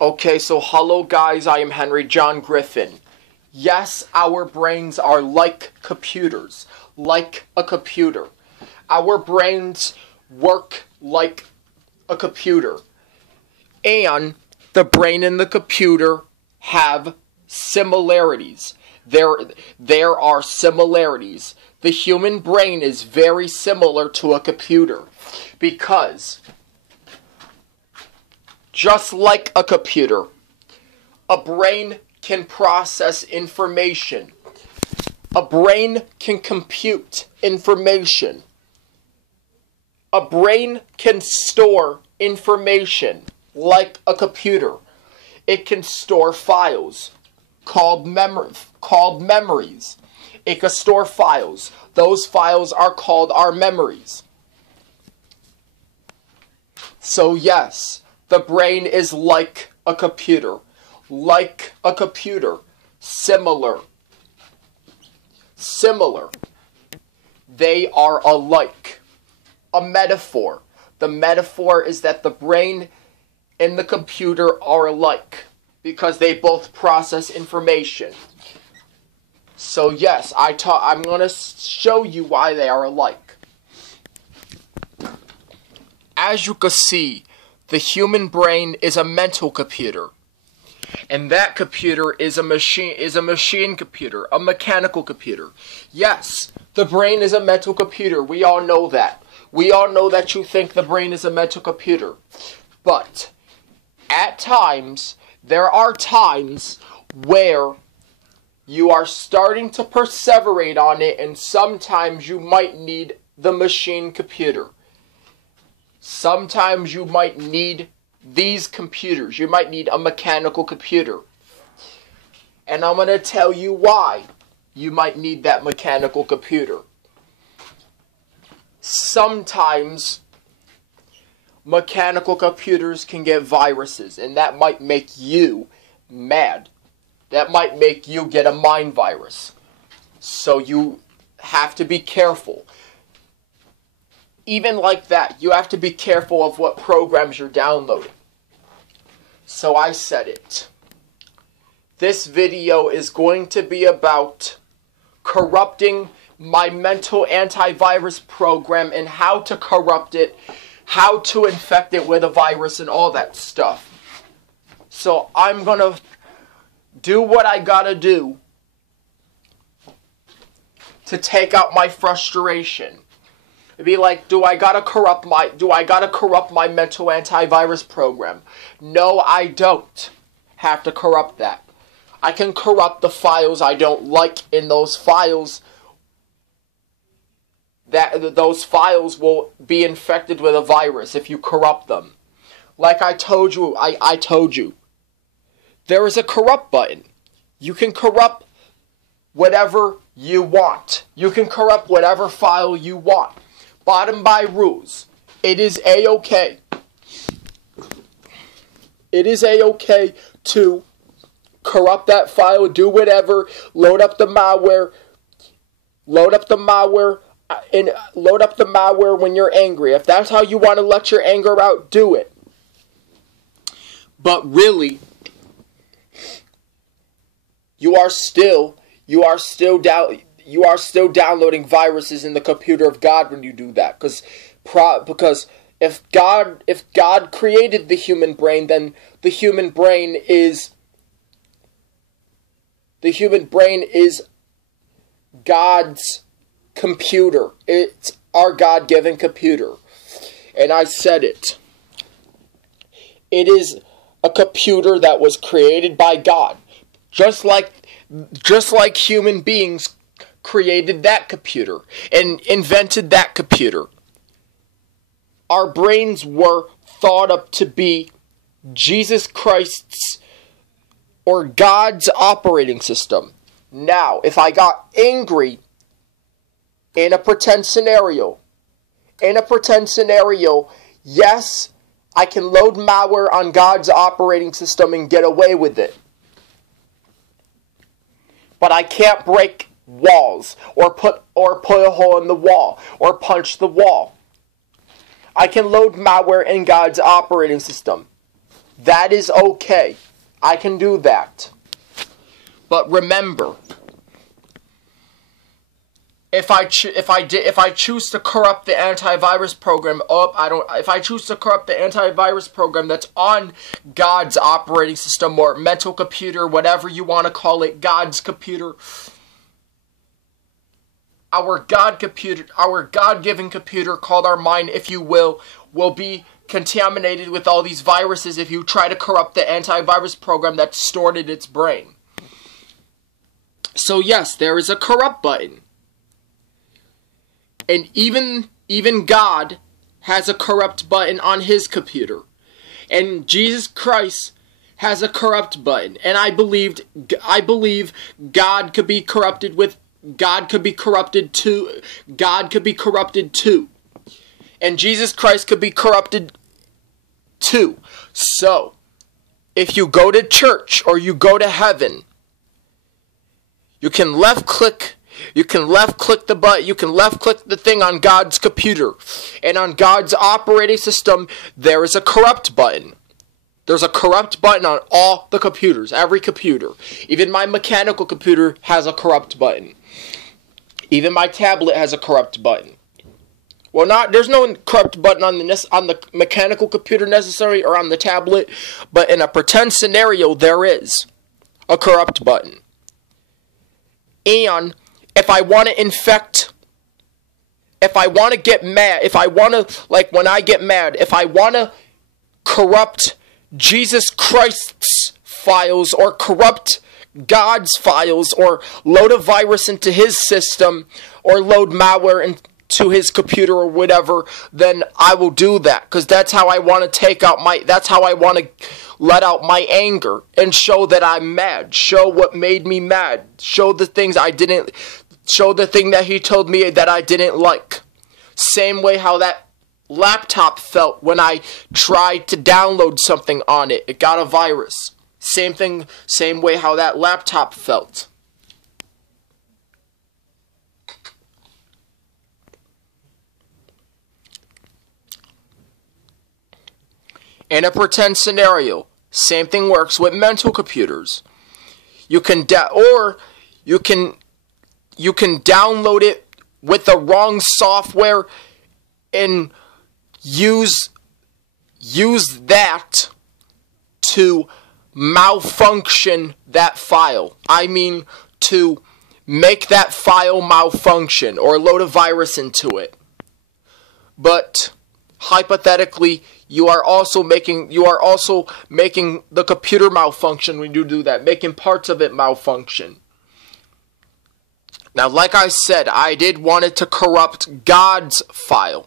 Okay, so hello guys, I am Henry John Griffin. Yes, our brains are like computers, like a computer. Our brains work like a computer. And the brain and the computer have similarities. There are similarities. The human brain is very similar to a computer because just like a computer, a brain can process information. A brain can compute information. A brain can store information like a computer. It can store files called memories. It can store files. Those files are called our memories. So yes, the brain is like a computer. Like a computer. Similar. They are alike. A metaphor. The metaphor is that the brain and the computer are alike because they both process information. So yes, I'm going to show you why they are alike. As you can see, the human brain is a mental computer. And that computer is a machine computer, a mechanical computer. Yes, the brain is a mental computer. We all know that. We all know that you think the brain is a mental computer. But at times, there are times where you are starting to perseverate on it, and sometimes you might need the machine computer. Sometimes you might need these computers. You might need a mechanical computer. And I'm going to tell you why you might need that mechanical computer. Sometimes mechanical computers can get viruses, and that might make you mad. That might make you get a mind virus. So you have to be careful. Even like that, you have to be careful of what programs you're downloading. So I said it. This video is going to be about corrupting my mental antivirus program and how to corrupt it, how to infect it with a virus and all that stuff. So I'm going to do what I gotta do to take out my frustration. It'd be like, do I gotta corrupt my mental antivirus program? No, I don't have to corrupt that. I can corrupt the files I don't like in those files. Those files will be infected with a virus if you corrupt them. Like I told you, I told you. There is a corrupt button. You can corrupt whatever you want. You can corrupt whatever file you want. Bottom by rules. It is a-okay. It is a-okay to corrupt that file, do whatever, load up the malware when you're angry. If that's how you want to let your anger out, do it. But really, you are still downloading viruses in the computer of God when you do that. Because if God created the human brain, then the human brain is God's computer. It's our God-given computer. And I said it. It is a computer that was created by God. Just like human beings created that computer and invented that computer. Our brains were thought up to be Jesus Christ's or God's operating system. Now, if I got angry in a pretend scenario, yes, I can load malware on God's operating system and get away with it. But I can't break walls or put a hole in the wall or punch the wall. I can load malware in God's operating system. That is okay. I can do that. But remember, if I choose to corrupt the antivirus program, if I choose to corrupt the antivirus program that's on God's operating system or mental computer, whatever you want to call it, God's computer, our God-given computer called our mind, if you will be contaminated with all these viruses if you try to corrupt the antivirus program that's stored in its brain. So yes, there is a corrupt button. And even God has a corrupt button on his computer. And Jesus Christ has a corrupt button. And I believe God could be corrupted too. God could be corrupted too. And Jesus Christ could be corrupted too. So, if you go to church or you go to heaven, you can left click the button, you can left click the thing on God's computer. And on God's operating system, there is a corrupt button. There's a corrupt button on all the computers, every computer. Even my mechanical computer has a corrupt button. Even my tablet has a corrupt button. Well, there's no corrupt button on the mechanical computer necessarily or on the tablet, but in a pretend scenario, there is a corrupt button. And if I want to get mad, when I get mad, if I want to corrupt Jesus Christ's files or corrupt God's files or load a virus into his system or load malware into his computer or whatever, then I will do that, because that's how I want to that's how I want to let out my anger and show that I'm mad, show what made me mad, show the thing that he told me that I didn't like. Same way how that laptop felt when I tried to download something on it. It got a virus. Same thing, same way how that laptop felt. In a pretend scenario, same thing works with mental computers. You can download it with the wrong software and use that to malfunction that file. I mean, to make that file malfunction or load a virus into it. But hypothetically, you are also making the computer malfunction when you do that, making parts of it malfunction. Now, like I said, I did want it to corrupt God's file.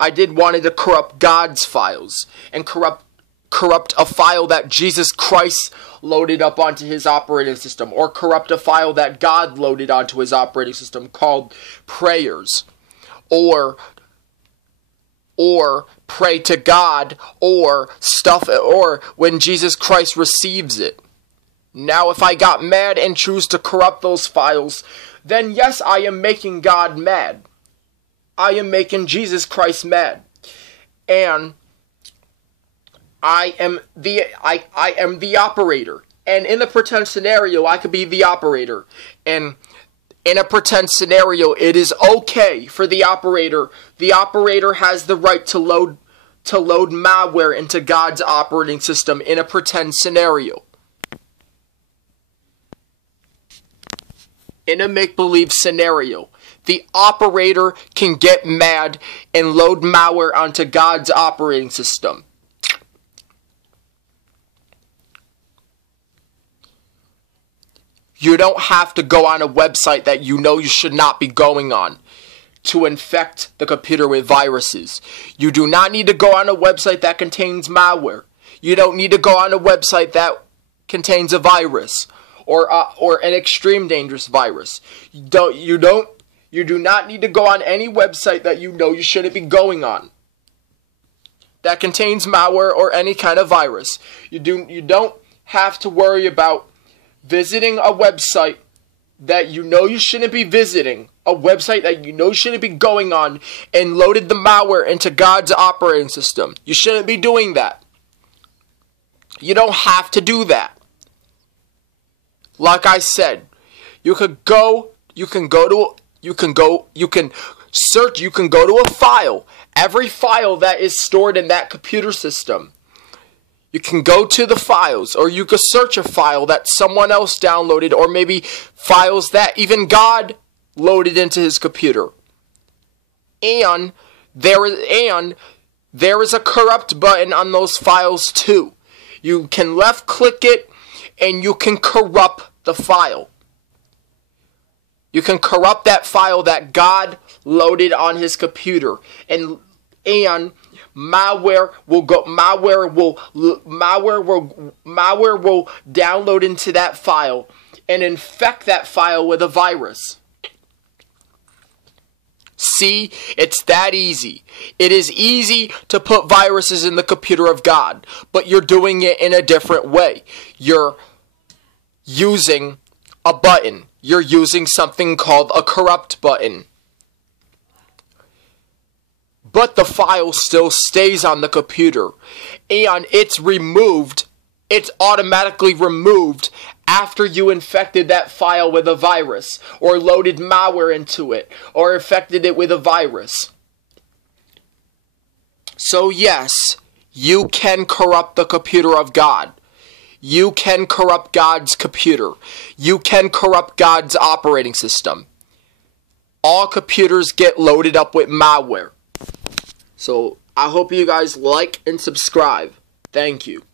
I did want it to corrupt God's files and corrupt a file that Jesus Christ loaded up onto his operating system, or corrupt a file that God loaded onto his operating system called prayers, or pray to God, or stuff, or when Jesus Christ receives it. Now, if I got mad and choose to corrupt those files, then yes, I am making God mad. I am making Jesus Christ mad. And I am the operator. And in a pretend scenario, I could be the operator. And in a pretend scenario, it is okay for the operator. The operator has the right to load malware into God's operating system in a pretend scenario. In a make-believe scenario, the operator can get mad and load malware onto God's operating system. You don't have to go on a website that you know you should not be going on to infect the computer with viruses. You do not need to go on a website that contains malware. You don't need to go on a website that contains a virus or an extreme dangerous virus. You do not need to go on any website that you know you shouldn't be going on that contains malware or any kind of virus. You don't have to worry about visiting a website that you know you shouldn't be visiting, a website that you know you shouldn't be going on, and loaded the malware into God's operating system. You shouldn't be doing that. You don't have to do that. Like I said, you can search, you can go to a file, every file that is stored in that computer system. You can go to the files, or you can search a file that someone else downloaded, or maybe files that even God loaded into his computer. And there is a corrupt button on those files too. You can left click it and you can corrupt the file. You can corrupt that file that God loaded on his computer, and malware will download into that file and infect that file with a virus. See, it's that easy. It is easy to put viruses in the computer of God, but you're doing it in a different way. You're using a button. You're using something called a corrupt button. But the file still stays on the computer, and it's removed. It's automatically removed after you infected that file with a virus, or loaded malware into it, or infected it with a virus. So yes, you can corrupt the computer of God. You can corrupt God's computer. You can corrupt God's operating system. All computers get loaded up with malware. So I hope you guys like and subscribe. Thank you.